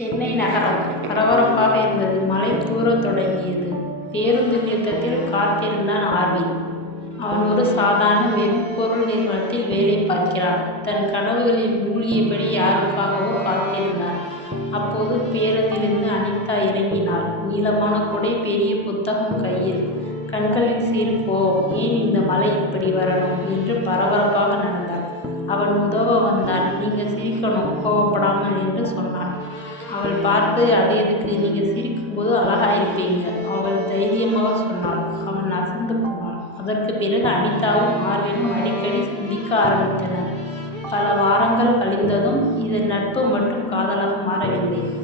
சென்னை நகரம் பரபரப்பாக இருந்தது. மழை தூரத் தொடங்கியது. பேருந்து நிறுத்தத்தில் காத்திருந்தான் ஆர்வி. அவன் ஒரு சாதாரண மென்பொருள் நிறுவனத்தில் வேலை பார்க்கிறான். தன் கனவுகளில் மூழ்கியபடி யாருக்காகவோ காத்திருந்தான். அப்போது பேருந்திலிருந்து அனிதா இறங்கினாள். நீளமான குடை பெரிய புத்தகம் கையில். கண்களில் போ ஏன் இந்த மலை இப்படி வரணும்? என்று பரபரப்பாக நடந்தாள். அவன் உதவ வந்தான். நீங்கள் சிரிக்கணும் கோவப்படாமல் பார்த்து அது எதுக்கு? நீங்க சிரிக்கும்போது அழகாயிருப்பீங்க. அவள் தைரியமாக சொன்னாள். அவன் அசந்து போனான். அதற்குப் பிறகு அனிதாவும் ஆர்வனும் அடிக்கடி சந்திக்க ஆரம்பித்தனர். பல வாரங்கள் கழிந்ததும் இதன் நட்பு மற்றும் காதலாக மாறவில்லை.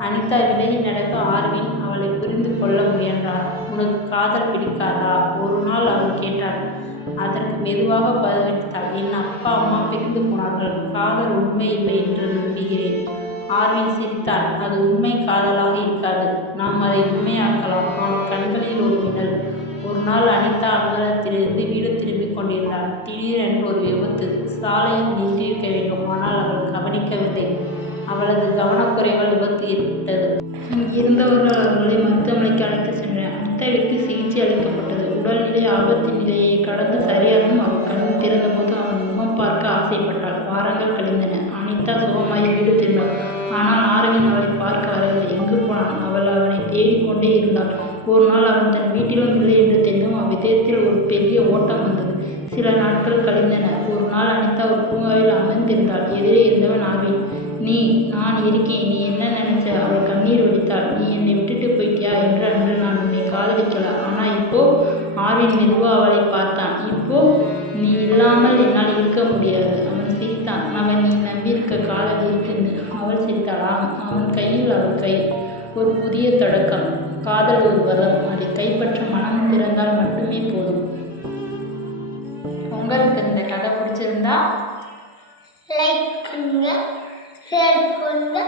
அனிதா விலகி நடக்க ஆர்வின் அவளை புரிந்து கொள்ள முயன்றார் உனக்கு காதல் பிடிக்காதா? ஒரு நாள் அவள் கேட்டாள். அதற்கு மெதுவாக பதிலளித்தாள். என் அப்பா அம்மா பிரிந்து போனார்கள். காதல் உண்மை இல்லை என்று நம்புகிறேன். ஆர்வின் சிரித்தான். அது உண்மை காதலாக இருக்காது. நாம் அதை உண்மையாக்கலாம். அவன் கண்களில் ஒரு மின்னல். ஒரு நாள் அனிதா அலுவலகத்திலிருந்து வீடு திரும்பிக் கொண்டிருந்தாள். திடீரென்று ஒரு விபத்து. சாலையில் நின்றிருக்க வேண்டும். ஆனால் அவள் கவனிக்கவில்லை. அவளது கவனக்குறைவால் விபத்து ஏற்பட்டது. இருந்தவர்கள் அவர்களை மருத்துவமனைக்கு அழைத்துச் சென்றனர். அனிதாவிற்கு சிகிச்சை அளிக்கப்பட்டது. உடல்நிலை ஆபத்து நிலையை கடந்து சரியாகவும் அவள் கண் திறந்தபோது அவன் முகம் பார்க்க ஆசைப்பட்டாள். வாரங்கள் கழிந்தன. அனிதா சுகமாய் வீடு திரும்பினாள். ஆனால் ஆரவின் அவளை பார்க்க வரவில்லை. எங்கு போனான்? அவள் அவனை தேடிக் கொண்டே இருந்தாள். ஒரு நாள் அவன் தன் வீட்டிலும் இல்லை என்று தெரியும் அவ்விதயத்தில் ஒரு பெரிய ஓட்டம் வந்தது. சில நாட்கள் கழிந்தன. ஒரு நாள் அனிதா ஒரு பூங்காவில் அமர்ந்திருந்தாள். எதிரே இருந்தவன் ஆர்வின். நீ நான் இருக்கேன். நீ என்ன நினைச்ச? அவள் கண்ணீர் வடித்தாள். நீ என்னை விட்டுட்டு போயிட்டியா? என்று அன்று நான் உன்னை காதலிக்கல. ஆனால் இப்போ? ஆர்வின் மெதுவா அவளை பார்த்தான். இப்போ? நீ இல்லாமல் என்னால் இருக்க முடியாது. அவன் சிரித்தான். அவன் அவள் அவன் கையில் அவள் கை. ஒரு புதிய தொடக்கம். காதல் ஒரு வரம். அதை கைப்பற்ற மனம் திறந்தால் மட்டுமே போதும். உங்களுக்கு இந்த கதை பிடிச்சிருந்தா லைக் பண்ணுங்க ஷேர் பண்ணுங்க